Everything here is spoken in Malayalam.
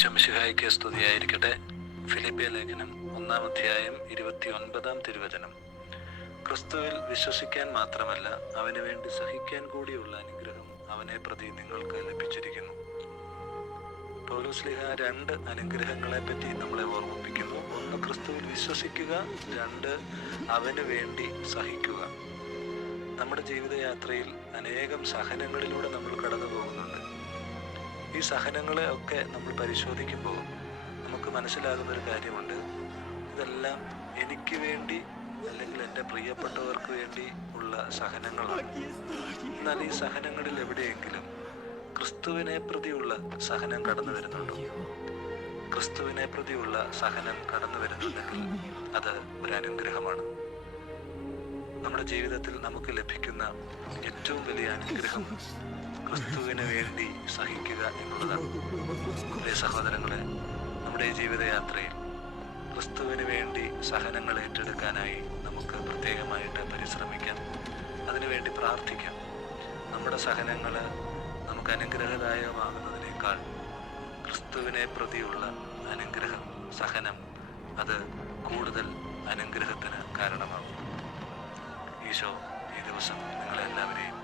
ഈശോ മിശിഹായ്ക്ക് സ്തുതിയായിരിക്കട്ടെ. ഫിലിപ്പിയ ലേഖനം 1-ാം അധ്യായം 29-ാം തിരുവചനം. ക്രിസ്തുവിൽ വിശ്വസിക്കാൻ മാത്രമല്ല, അവന് വേണ്ടി സഹിക്കാൻ കൂടിയുള്ള അനുഗ്രഹം അവനെ പ്രതി നിങ്ങൾക്ക് ലഭിച്ചിരിക്കുന്നു. പൗലോസ്ലീഹ 2 അനുഗ്രഹങ്ങളെ പറ്റി നമ്മളെ ഓർമ്മിപ്പിക്കുന്നു. 1, ക്രിസ്തുവിൽ വിശ്വസിക്കുക. 2, അവന് വേണ്ടി സഹിക്കുക. നമ്മുടെ ജീവിതയാത്രയിൽ അനേകം സഹനങ്ങളിലൂടെ നമ്മൾ കടന്നു പോകുന്നുണ്ട്. ഈ സഹനങ്ങളെ ഒക്കെ നമ്മൾ പരിശോധിക്കുമ്പോൾ നമുക്ക് മനസ്സിലാകുന്നൊരു കാര്യമുണ്ട്. ഇതെല്ലാം എനിക്ക് വേണ്ടി അല്ലെങ്കിൽ എൻ്റെ പ്രിയപ്പെട്ടവർക്ക് വേണ്ടി ഉള്ള സഹനങ്ങളാണ്. എന്നാൽ ഈ സഹനങ്ങളിൽ എവിടെയെങ്കിലും ക്രിസ്തുവിനെ പ്രതിയുള്ള സഹനം കടന്നു വരുന്നുണ്ടോ? ക്രിസ്തുവിനെ പ്രതിയുള്ള സഹനം കടന്നു വരുന്നുണ്ടെങ്കിൽ അത് ഒരു അനുഗ്രഹമാണ്. നമ്മുടെ ജീവിതത്തിൽ നമുക്ക് ലഭിക്കുന്ന ഏറ്റവും വലിയ അനുഗ്രഹം ക്രിസ്തുവിന് വേണ്ടി സഹിക്കുക എന്നുള്ളതാണ്. പ്രിയ സഹോദരങ്ങളെ, നമ്മുടെ ഈ ജീവിതയാത്രയിൽ ക്രിസ്തുവിന് വേണ്ടി സഹനങ്ങൾ ഏറ്റെടുക്കാനായി നമുക്ക് പ്രത്യേകമായിട്ട് പരിശ്രമിക്കാം. അതിനുവേണ്ടി പ്രാർത്ഥിക്കാം. നമ്മുടെ സഹനങ്ങൾ നമുക്ക് അനുഗ്രഹദായകമാകുന്നതിനേക്കാൾ ക്രിസ്തുവിനെ പ്രതിയുള്ള അനുഗ്രഹം, സഹനം, അത് കൂടുതൽ അനുഗ്രഹത്തിന് കാരണമാകും. ഈശോ ഈ ദിവസം നിങ്ങളെല്ലാവരെയും